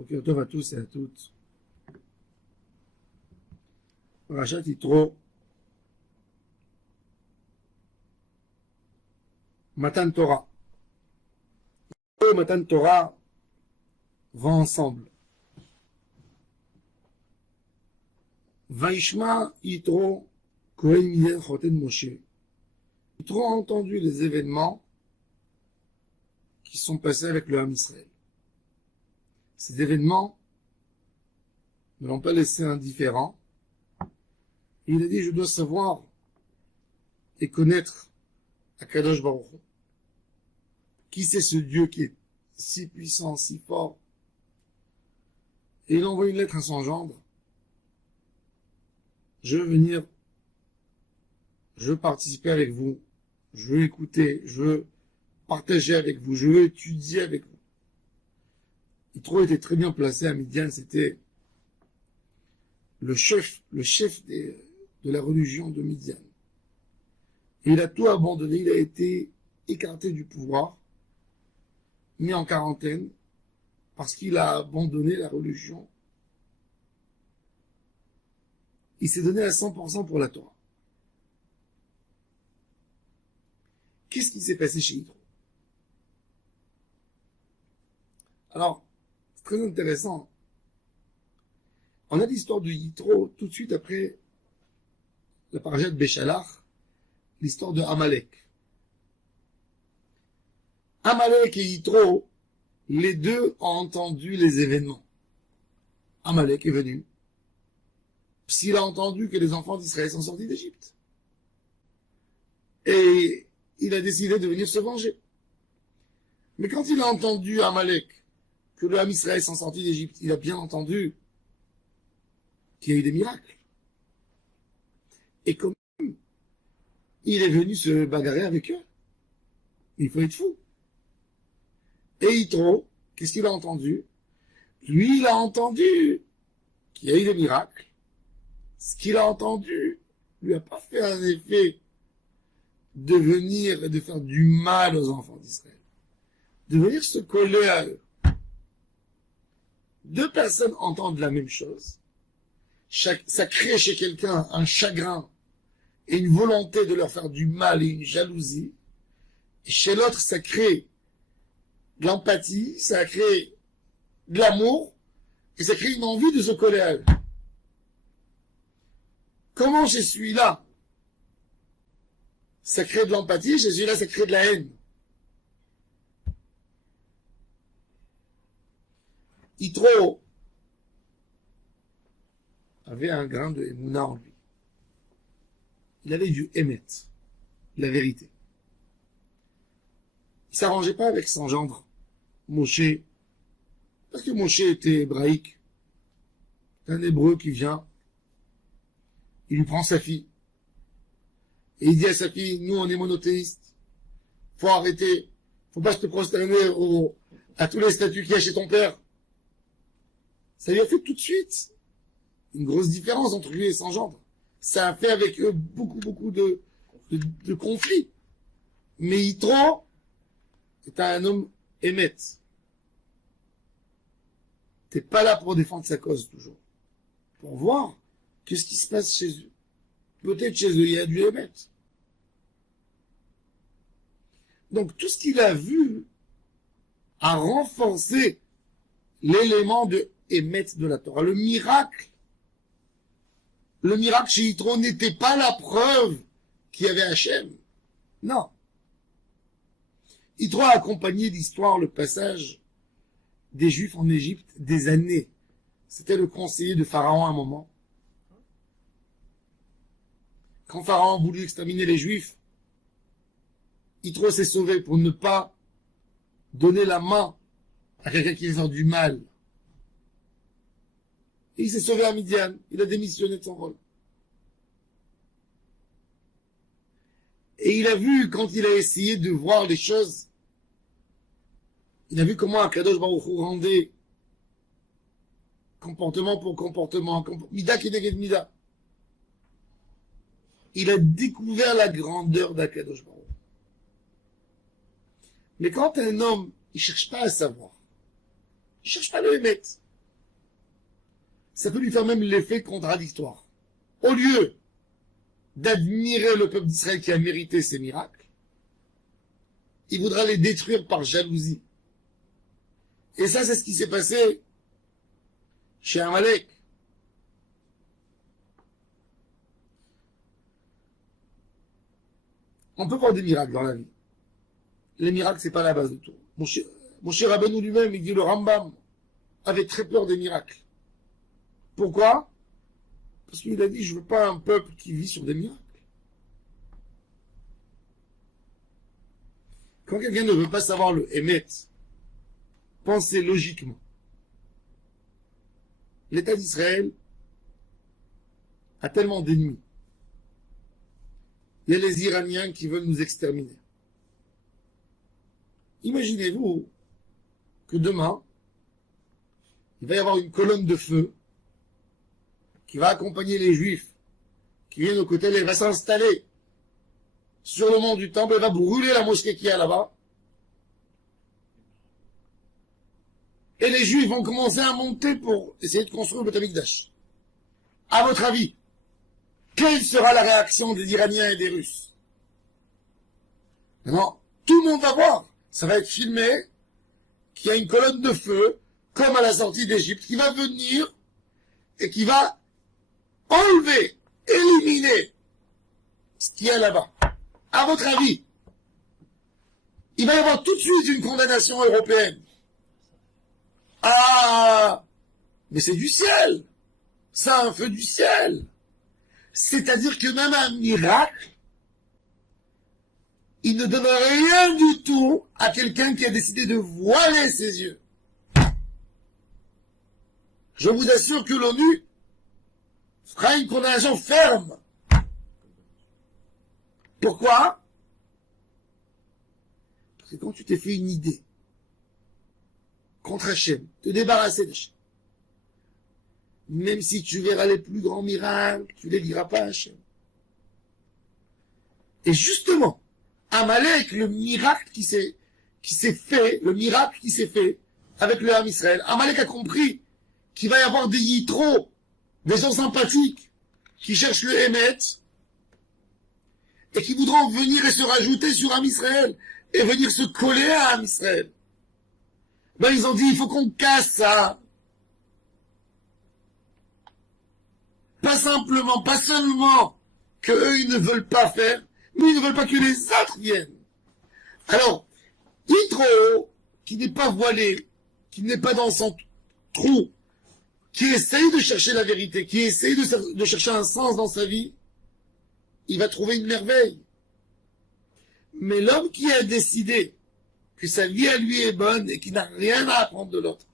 Boker Tov à tous et à toutes. Parashat Yitro. Matan Torah. Yitro et Matan Torah vont ensemble. Vaishma Yitro Kohen Miel Choten Moshe. Yitro a entendu les événements qui sont passés avec le Ham Israël. Ces événements ne l'ont pas laissé indifférent. Il a dit, je dois savoir et connaître Akadosh Baruch Hu. Qui c'est ce Dieu qui est si puissant, si fort? Et il envoie une lettre à son gendre. Je veux venir, je veux participer avec vous, je veux écouter, je veux partager avec vous, je veux étudier avec vous. Yitro était très bien placé à Midian, c'était le chef de la religion de Midian. Et il a tout abandonné, il a été écarté du pouvoir, mis en quarantaine, parce qu'il a abandonné la religion. Il s'est donné à 100% pour la Torah. Qu'est-ce qui s'est passé chez Yitro? Alors, c'est très intéressant. On a l'histoire de Yitro tout de suite après la parashat Béchalach, l'histoire de Amalek. Amalek et Yitro, les deux ont entendu les événements. Amalek est venu, s'il a entendu que les enfants d'Israël sont sortis d'Égypte. Et il a décidé de venir se venger. Mais quand il a entendu Amalek, que le Ham Israël sont sortis d'Égypte, il a bien entendu qu'il y a eu des miracles. Et comme il est venu se bagarrer avec eux, il faut être fou. Et Yitro, qu'est-ce qu'il a entendu? Lui, il a entendu qu'il y a eu des miracles. Ce qu'il a entendu lui a pas fait un effet de venir et de faire du mal aux enfants d'Israël. De venir se coller à eux. Deux personnes entendent la même chose. Ça crée chez quelqu'un un chagrin et une volonté de leur faire du mal et une jalousie. Et chez l'autre, ça crée de l'empathie, ça crée de l'amour et ça crée une envie de se coller à eux. Comment chez celui-là, ça crée de l'empathie, chez celui-là, ça crée de la haine. Yitro avait un grain de émouna en lui. Il avait du émet, la vérité. Il s'arrangeait pas avec son gendre, Moshe, parce que Moshe était hébraïque. C'est un hébreu qui vient, il lui prend sa fille, et il dit à sa fille, nous on est monothéistes, faut arrêter, faut pas se prosterner à tous les statues qu'il y a chez ton père. Ça lui a fait tout de suite une grosse différence entre lui et son gendre. Ça a fait avec eux beaucoup de conflits. Mais Yitro est un homme émette. T'es pas là pour défendre sa cause toujours. Pour voir qu'est-ce qui se passe chez eux. Peut-être chez eux, il y a du émette. Donc tout ce qu'il a vu a renforcé l'élément de émettre de la Torah. Le miracle chez Yitro n'était pas la preuve qu'il y avait Hachem. Non. Yitro a accompagné l'histoire, le passage des Juifs en Égypte des années. C'était le conseiller de Pharaon à un moment. Quand Pharaon a voulu exterminer les Juifs, Yitro s'est sauvé pour ne pas donner la main à quelqu'un qui veut faire du mal. Et il s'est sauvé à Midian. Il a démissionné de son rôle. Et il a vu, quand il a essayé de voir les choses, il a vu comment Akadosh Baruch Hu rendait comportement pour comportement, mida keneged mida. Il a découvert la grandeur d'Akadosh Baruch Hu. Mais quand un homme, il cherche pas à savoir, il cherche pas le émettre. ça peut lui faire même l'effet contradictoire. Au lieu d'admirer le peuple d'Israël qui a mérité ces miracles, il voudra les détruire par jalousie. Et ça, c'est ce qui s'est passé chez Amalek. On peut voir des miracles dans la vie. Les miracles, c'est pas la base de tout. Mon cher Rabbeinu lui-même, il dit le Rambam avait très peur des miracles. Pourquoi? Parce qu'il a dit, je veux pas un peuple qui vit sur des miracles. Quand quelqu'un ne veut pas savoir le Emet, pensez logiquement. L'État d'Israël a tellement d'ennemis. Il y a les Iraniens qui veulent nous exterminer. Imaginez-vous que demain, il va y avoir une colonne de feu qui va accompagner les Juifs qui viennent aux côtés, elle va s'installer sur le mont du Temple, elle va brûler la mosquée qu'il y a là-bas. Et les Juifs vont commencer à monter pour essayer de construire le Beth Amikdash. À votre avis, quelle sera la réaction des Iraniens et des Russes? Maintenant, tout le monde va voir. Ça va être filmé qu'il y a une colonne de feu, comme à la sortie d'Égypte, qui va venir et qui va enlever, éliminer ce qu'il y a là-bas. À votre avis, il va y avoir tout de suite une condamnation européenne. Ah, mais c'est du ciel. C'est un feu du ciel. C'est-à-dire que même un miracle, il ne donne rien du tout à quelqu'un qui a décidé de voiler ses yeux. Je vous assure que l'ONU fera une condamnation ferme. Pourquoi? Parce que quand tu t'es fait une idée contre Hachem, te débarrasser d'Hachem, même si tu verras les plus grands miracles, tu ne les diras pas à Hachem. Et justement, Amalek, le miracle qui s'est fait, le miracle qui s'est fait avec le Ham Israël, Amalek a compris qu'il va y avoir des yitros, des gens sympathiques, qui cherchent le Hémet, et qui voudront venir et se rajouter sur Ham Israël, et venir se coller à Ham Israël. Ben, ils ont dit, il faut qu'on casse ça. Pas seulement que eux, ils ne veulent pas faire, mais ils ne veulent pas que les autres viennent. Alors, Yitro, qui n'est pas voilé, qui n'est pas dans son trou, qui essaye de chercher la vérité, qui essaye de chercher un sens dans sa vie, il va trouver une merveille. Mais l'homme qui a décidé que sa vie à lui est bonne et qui n'a rien à apprendre de l'autre,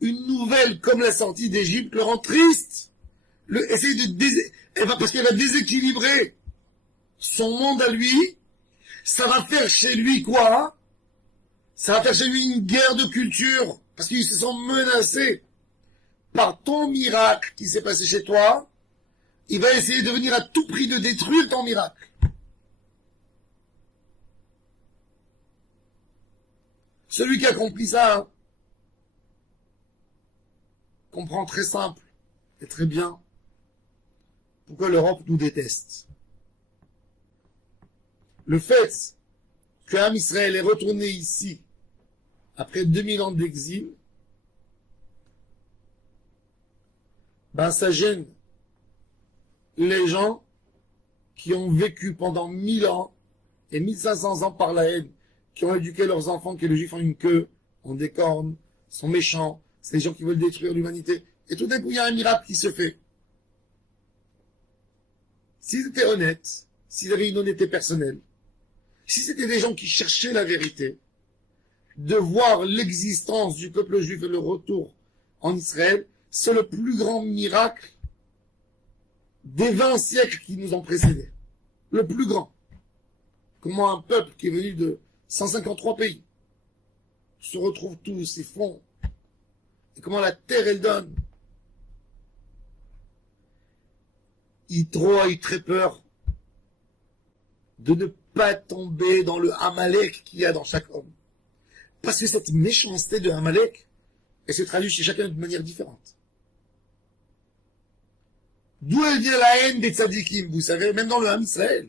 une nouvelle comme la sortie d'Égypte le rend triste. Parce qu'elle va déséquilibrer son monde à lui. Ça va faire chez lui quoi? Ça va faire chez lui une guerre de culture, parce qu'ils se sont menacés par ton miracle qui s'est passé chez toi. Il va essayer de venir à tout prix de détruire ton miracle. Celui qui accomplit ça comprend très simple et très bien pourquoi l'Europe nous déteste. Le fait que Ham Israël est retourné ici après 2000 ans d'exil, ben ça gêne les gens qui ont vécu pendant 1000 ans et 1500 ans par la haine, qui ont éduqué leurs enfants que les juifs ont une queue, ont des cornes, sont méchants, c'est des gens qui veulent détruire l'humanité. Et tout d'un coup, il y a un miracle qui se fait. S'ils étaient honnêtes, s'ils avaient une honnêteté personnelle, si c'était des gens qui cherchaient la vérité, de voir l'existence du peuple juif et le retour en Israël, c'est le plus grand miracle des 20 siècles qui nous ont précédés. Le plus grand. Comment un peuple qui est venu de 153 pays se retrouve tous et font. Et comment la terre, elle donne. Yitro a eu très peur de ne pas tomber dans le Amalek qu'il y a dans chaque homme. Parce que cette méchanceté de Amalek, elle se traduit chez chacun de manière différente. D'où elle vient la haine des tzadikim? Vous savez, même dans le Ham Israël,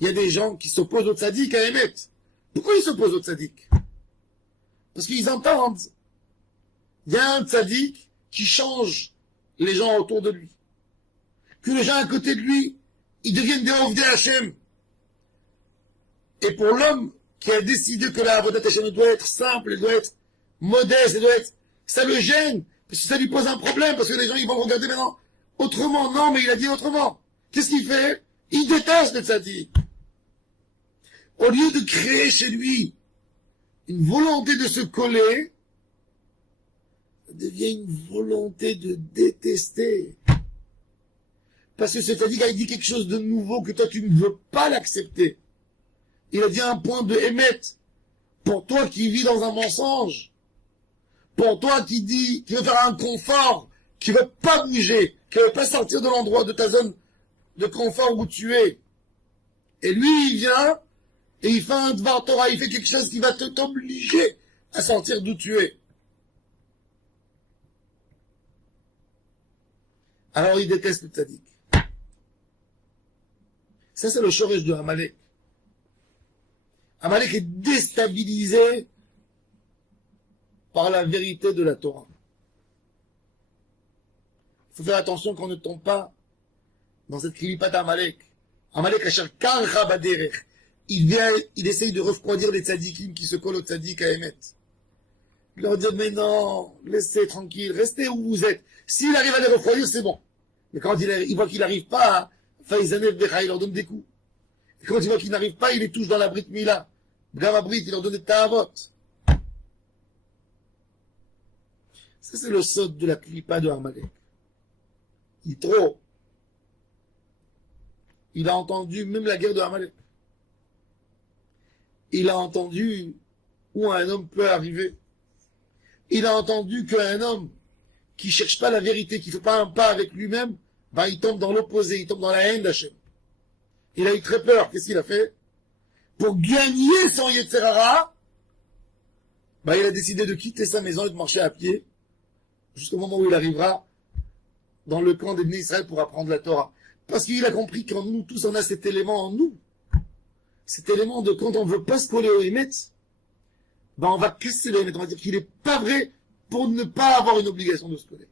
il y a des gens qui s'opposent aux tzadik à Emet. Pourquoi ils s'opposent aux tzadik? Parce qu'ils entendent. Il y a un tzadik qui change les gens autour de lui. Que les gens à côté de lui, ils deviennent des Ovdei Hashem. Et pour l'homme qui a décidé que la Avodat Hashem doit être simple, elle doit être modeste, elle doit être... Ça le gêne, parce que ça lui pose un problème, parce que les gens ils vont regarder maintenant autrement. Non, mais il a dit autrement. Qu'est-ce qu'il fait? Il déteste le tzaddik. Au lieu de créer chez lui une volonté de se coller, ça devient une volonté de détester. Parce que ce tzaddik a dit quelque chose de nouveau que toi tu ne veux pas l'accepter. Il a dit un point de émet. Pour toi qui vis dans un mensonge, pour toi qui dit, qui veut faire un confort, qui veut pas bouger, qui veut pas sortir de l'endroit de ta zone de confort où tu es. Et lui, il vient, et il fait un Dvar Torah, il fait quelque chose qui va t'obliger à sortir d'où tu es. Alors il déteste le tzaddik. Ça, c'est le shoresh de Amalek. Amalek est déstabilisé par la vérité de la Torah. Il faut faire attention qu'on ne tombe pas dans cette klipat Amalek. Amalek a karcha baderech. Il vient, il essaye de refroidir les tzadikim qui se collent au tzadik à Emet. Il leur dit, mais non, laissez tranquille, restez où vous êtes. S'il arrive à les refroidir, c'est bon. Mais quand il voit qu'il n'arrive pas, il leur donne des coups. Et quand il voit qu'il n'arrive pas, il les touche dans la Brit Mila. Gama Brit, il leur donne des ta'avot. Ça, c'est le sot de la klipa de Amalek. Yitro. Il a entendu même la guerre de Amalek. Il a entendu où un homme peut arriver. Il a entendu qu'un homme qui cherche pas la vérité, qui fait pas un pas avec lui-même, bah, il tombe dans l'opposé, il tombe dans la haine d'Hachem. Il a eu très peur. Qu'est-ce qu'il a fait? Pour gagner son Yetzerara, bah, il a décidé de quitter sa maison et de marcher à pied jusqu'au moment où il arrivera dans le camp des Bnei Israël pour apprendre la Torah. Parce qu'il a compris qu'en nous tous, on a cet élément en nous. Cet élément de quand on ne veut pas se coller au Emet, bah, on va casser le Emet. On va dire qu'il n'est pas vrai pour ne pas avoir une obligation de se coller.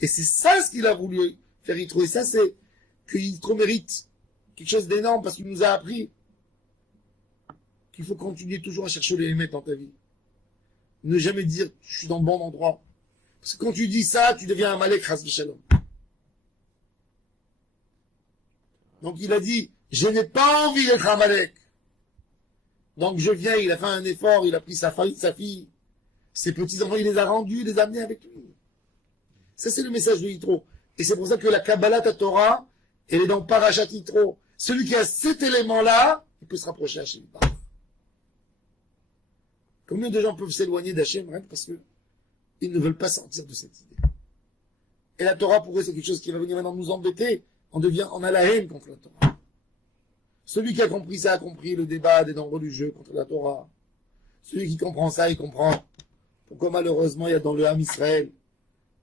Et c'est ça ce qu'il a voulu faire Yitro. Et ça, c'est que Yitro mérite quelque chose d'énorme parce qu'il nous a appris qu'il faut continuer toujours à chercher les Emet dans ta vie. Ne jamais dire je suis dans le bon endroit. Parce que quand tu dis ça, tu deviens un Malek Chas v'Shalom. Donc il a dit, je n'ai pas envie d'être un Malek. Donc je viens, il a fait un effort, il a pris sa fille, ses petits-enfants, il les a rendus, il les a amenés avec lui. Ça c'est le message de Yitro. Et c'est pour ça que la Kabbalah Torah, elle est dans Parashat Yitro. Celui qui a cet élément-là, il peut se rapprocher d'Hachem. Combien de gens peuvent s'éloigner d'Hachem rien parce que ils ne veulent pas sortir de cette idée. Et la Torah, pour eux, c'est quelque chose qui va venir maintenant nous embêter. On a la haine contre la Torah. Celui qui a compris ça a compris le débat des non-religieux contre la Torah. Celui qui comprend ça, il comprend pourquoi malheureusement il y a dans le Ham Israël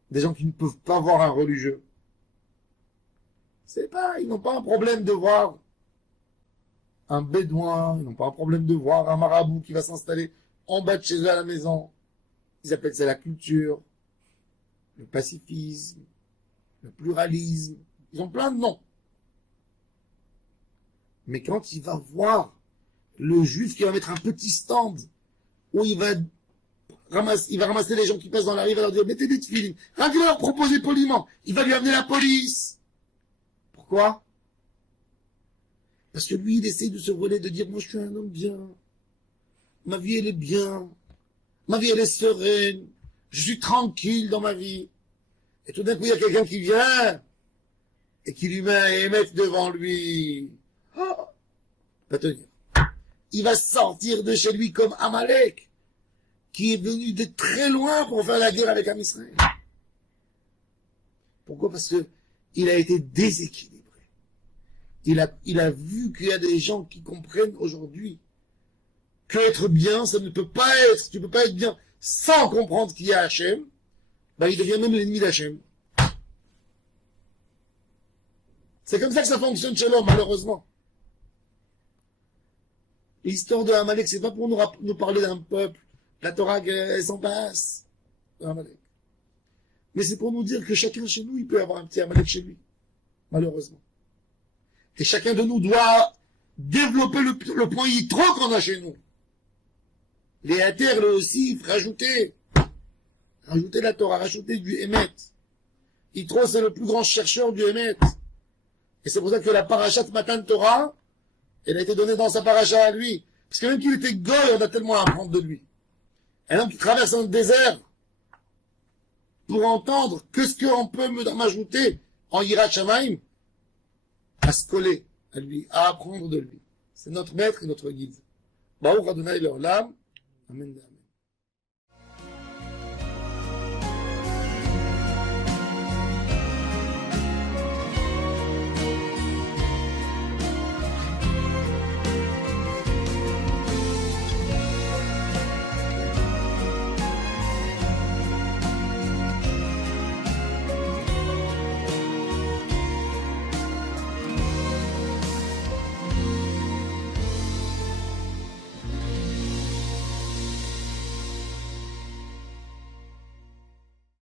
des gens qui ne peuvent pas voir un religieux. Ils n'ont pas un problème de voir un bédouin, ils n'ont pas un problème de voir un marabout qui va s'installer en bas de chez eux à la maison. Ils appellent ça la culture, le pacifisme, le pluralisme. Ils ont plein de noms. Mais quand il va voir le juif qui va mettre un petit stand où il va ramasser les gens qui passent dans la rue, il va leur dire mettez des tefilines. Rien qu'il va leur proposer poliment, il va lui amener la police. Pourquoi? Parce que lui, il essaie de se voler, de dire moi je suis un homme bien. Ma vie elle est bien. Ma vie elle est sereine. Je suis tranquille dans ma vie. Et tout d'un coup, il y a quelqu'un qui vient et qui lui met un émettre devant lui. Oh, pas tenir. Il va sortir de chez lui comme Amalek, qui est venu de très loin pour faire la guerre avec Am Israël. Pourquoi? Parce que il a été déséquilibré. Il a vu qu'il y a des gens qui comprennent aujourd'hui que être bien, ça ne peut pas être, tu peux pas être bien sans comprendre qu'il y a Hachem. Ben, il devient même l'ennemi d'Hachem. C'est comme ça que ça fonctionne chez l'homme, malheureusement. L'histoire de Amalek, c'est pas pour nous parler d'un peuple. La Torah, elle s'en passe. Amalek. Mais c'est pour nous dire que chacun chez nous, il peut avoir un petit Amalek chez lui. Malheureusement. Et chacun de nous doit développer le point Yitro qu'on a chez nous. Les Hater, eux aussi, rajouter la Torah, rajouter du Emet. Yitro, c'est le plus grand chercheur du Emet. Et c'est pour ça que la parachat Matan Torah, elle a été donnée dans sa paracha à lui. Parce que même qu'il était goy, on a tellement à apprendre de lui. Un homme qui traverse un désert pour entendre que ce qu'on peut m'ajouter en Yirat Shamaim, à se coller à lui, à apprendre de lui. C'est notre maître et notre guide. Baruch Adonai Leolam. Amen.